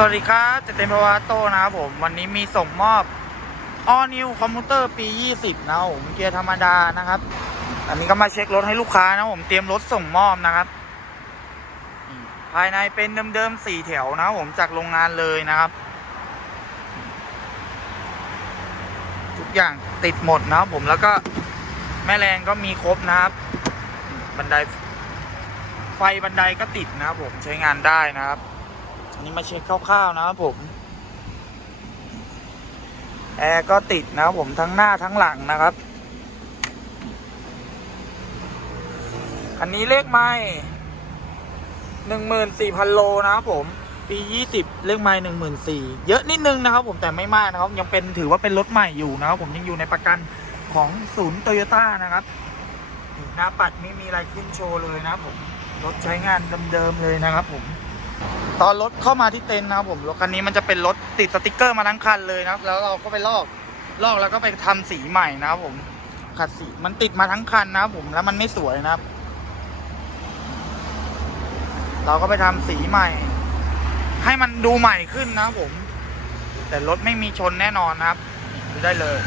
สวัสดีครับเจเต็มพาวาโตนะครับผม วันนี้มีส่งมอบ All New Commuter ปี 20 นะครับผมเกียร์ธรรมดานะครับ อันนี้ก็มาเช็ครถให้ลูกค้านะผมเตรียมรถส่งมอบนะครับ ภายในเป็นเดิมๆสี่แถวนะครับผมจากโรงงานเลยนะครับ ทุกอย่างติดหมดนะครับผมแล้วก็แม่แรงก็มีครบนะครับ บันไดไฟบันไดก็ติดนะครับผมใช้งานได้นะครับ อันนี้มาเช็คคร่าวๆนะครับผมแอร์ก็ติดนะครับผมทั้งหน้าทั้งหลังนะครับ อันนี้เลขไม่หนึ่งหมื่นสี่พันโลนะครับผม ปียี่สิบเลขไม่หนึ่งหมื่นสี่เยอะนิดนึงนะครับผมแต่ไม่มากนะครับ ยังเป็นถือว่าเป็นรถใหม่อยู่นะครับ ผมยังอยู่ในประกันของศูนย์โตโยต้านะครับหน้าปัดไม่มีอะไรขึ้นโชว์เลยนะครับผมรถใช้งานเดิมๆเลยนะครับผม ตอนรถเข้ามาที่เต็นท์นะครับผมรถคันนี้มันจะเป็นรถติดสติกเกอร์มาทั้งคันเลยนะครับ แล้วเราก็ไปลอกลอกแล้วก็ไปทำสีใหม่นะครับผมขัดสีมันติดมาทั้งคันนะครับผมแล้วมันไม่สวยนะครับ เราก็ไปทำสีใหม่ ให้มันดูใหม่ขึ้นนะครับผม แต่รถไม่มีชนแน่นอนนะครับดูได้เลย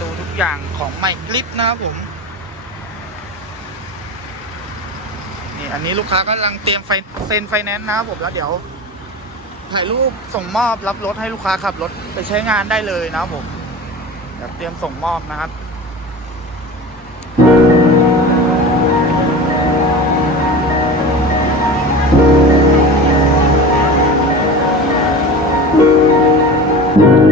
ดูทุกอย่างของใหม่กลิปนะครับผม อันนี้ลูกค้ากำลังเตรียมไฟเซ็นไฟแนนซ์นะครับผมแล้วเดี๋ยว ถ่ายรูปส่งมอบรับรถให้ลูกค้าขับรถไปใช้งานได้เลยนะครับผมเดี๋ยเตรียมส่งมอบนะครับ t h